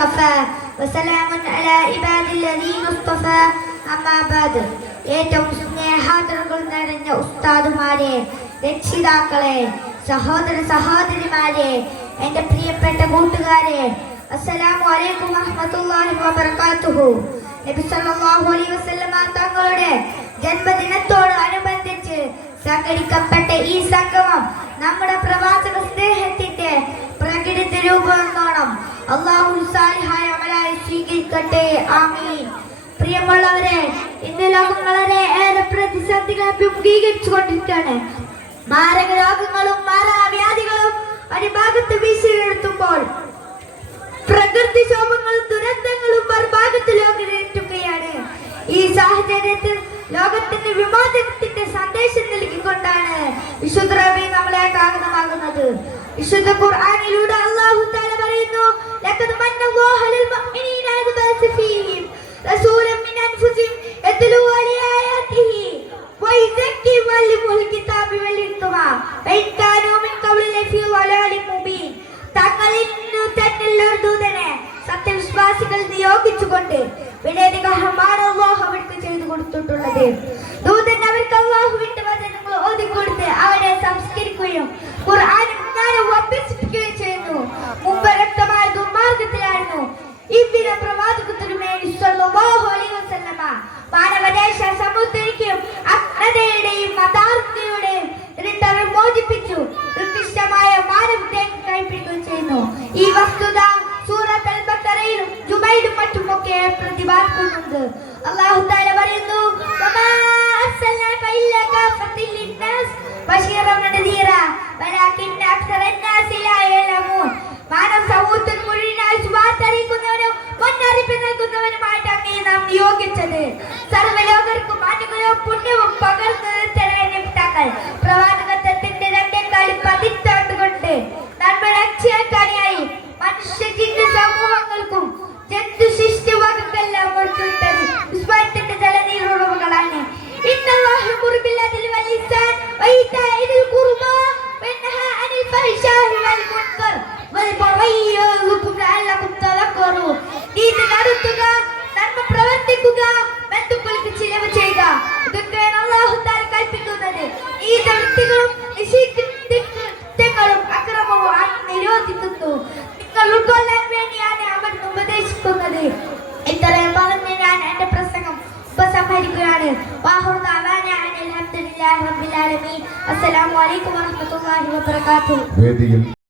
കഫാ വസലാമുൻ അലാ ഇബാദില്ലദീന ഇസ്തഫാ അമ്മാ ബഅദ്. ഏറ്റവും സ്നേഹാദരങ്ങൾ നിറഞ്ഞ ഉസ്താദുമാരെ, രക്ഷിതാക്കളെ, സഹോദര സഹോദരിമാരെ, എൻ്റെ പ്രിയപ്പെട്ട കൂട്ടുകാരെ, അസ്സലാമു അലൈക്കും വറഹ്മത്തുള്ളാഹി വബറകാതുഹു. നബി സല്ലല്ലാഹു അലൈഹി വസല്ലമ തങ്ങളുടെ ജന്മദിനത്തോട് അനുബന്ധിച്ച് സംഘടിക്കപ്പെട്ട ഈ സംഗമം നമ്മുടെ പ്രവാചക സ്നേഹത്തിന്റെ പ്രകടിത രൂപമെന്നോണം അല്ലാഹു സാലിഹായ അമലായി സ്വീകരിക്കട്ടെ. ആമീൻ. പ്രിയമുള്ളവരെ, ഇന്ന് ലോകം വളരെ ഏറെ പ്രതിസന്ധികൾ അഭിമുഖീകരിച്ചുകൊണ്ടിരിക്കുകയാണ്. മാരക രോഗങ്ങളും മാറാവ്യാധികളും ഒരു ഭാഗത്ത് വീശിയെടുത്തുമ്പോൾ പ്രകൃതിക്ഷോഭങ്ങളും ദുരന്തങ്ങളും മറുഭാഗത്ത് ലോകരേറ്റുകയാണ്. ഈ സാഹചര്യത്തിൽ ലോകത്തിന്റെ വിമോചനത്തിന്റെ സന്ദേശം നൽകിക്കൊണ്ടാണ് വിശുദ്ധ റബീ നമ്മളെ കാരണമാകുന്നത്. വിശുദ്ധ ഖുർആനിലൂടെ അല്ലാഹു തആല പറയുന്നു, ലഖദ് മന്നല്ലാഹു അലൽ മുഅ്മിനീന ഇദ് ബഅസ ഫീഹിം റസൂലൻ മിൻ അൻഫുസിഹിം യത്ലൂ ആയാതിഹി വയുസക്കിഹും വയുഅല്ലിമുൽ കിതാബ വൽ ഹിക്മ വഇൻ കാനൂ മിൻ ഖബ്ലി ലഫീ ളലാലിൻ മുബീൻ. തങ്ങളിൽ തന്നെയുള്ള ദൂതനെ സത്യവിശ്വാസികൾ നിയോഗിച്ചുകൊണ്ട് വിനയനിഗ്രഹമാണ് അല്ലാഹു അവർക്ക് ചെയ്തു കൊടുത്തിട്ടുള്ളത്. ദൂതൻ അവർക്ക് അല്ലാഹുവിന്റെ വചനങ്ങൾ ഓതിക്കൊടുത്ത് അവരെ സംസ്കരിക്കുകയും ഖുർആനും ജ്ഞാനവും അഭ്യസിപ്പിക്കുകയും ചെയ്യുന്നു. മുമ്പ് വ്യക്തമായ ദുർമാർഗത്തിലായിരുന്നു ഇവരുടെ പ്രവാചകത്തിനുമേൽ സ്വല്ലല്ലാഹു അലൈഹി വസല്ലമ മാനവദേശ സമുദ്രിക്കും അജ്ഞതയുടെയും മതാർത്ഥതയുടെയും ഇരുട്ടവർ മോചിപ്പിച്ചു ഉത്കൃഷ്ടമായ മാനവത്തേക്ക് കൈപ്പിടിക്കുകയും ചെയ്യുന്നു. ഈ വസ്തുത സൂറത്ത് അൽ ബഖറയിലും ജുബൈലും മറ്റുമൊക്കെ പ്രതിപാദിക്കുന്നുണ്ട്. അല്ലാഹു തആല പറയുന്നു, വമാ അർസൽനാക ഇല്ലാ കാഫത്തൻ ലിന്നാസ് ബശീറൻ വനദീറ വലാകിന്ന അക്സറന്നാസി ലാ യഅലമൂൻ. മാനവ സമൂഹത്തിന് മുഴുവനായി ശുപാർശ അറിയിക്കുന്നവനും മുന്നറിയിപ്പ് നൽകുന്നവനുമായിട്ട് അങ്ങയെ നാം നിയോഗിച്ചത്. സർവ്വലോകർക്കും അനുഗ്രഹവും പുണ്യവും പകർന്നു തരുന്നവർ പ്രവാചകത്വത്തിന്റെ 2 കൊണ്ട് നന്മ ലക്ഷ്യക്കാരിയായി മനുഷ്യ ജിന്ന സമൂഹങ്ങൾക്കും ജന്തു ശിഷ്ടവർക്കെല്ലാം കൊടുത്തുവിട്ടത് വിസ്മയത്തിന്റെ ജലനീരുറവുകളാണ്. ഇന്നല്ലാഹു യഅ്മുറു ബിൽ-അദ്ലി വൽ-ഇഹ്സാൻ വഇതാഇ ദിൽ-ഖുർബാ വയൻഹാ അനിൽ ഫഹ്ശാഇ വൽ-മുൻകർ വൽ-ബഗയി യഅ്മുറുകും ലഅല്ലകും തദക്കറൂൻ. നീതി നടത്തുക, നന്മ പ്രവർത്തിക്കുക, ബന്ധുക്കൾക്ക് ചിലവ് ചെയ്യുക, ഇതൊക്കെയാണ് അല്ലാഹു തആല കൽപ്പിക്കുന്നത്. ഈ വ്യക്തികളും നിഷിദ്ധങ്ങളും അക്രമവും നിരോധിക്കുന്നു. നിങ്ങൾ ഉൾക്കൊള്ളാൻ വേണ്ടിയാണ് അവർ ഉപദേശിക്കുന്നത്. ഇത്രയും പറഞ്ഞ് ഞാൻ എന്റെ പ്രസംഗം ഉപസംഹരിക്കുകയാണ്. അസ്സലാമു അലൈക്കും വറഹ്മത്തുള്ളാഹി വബറകാതുഹു.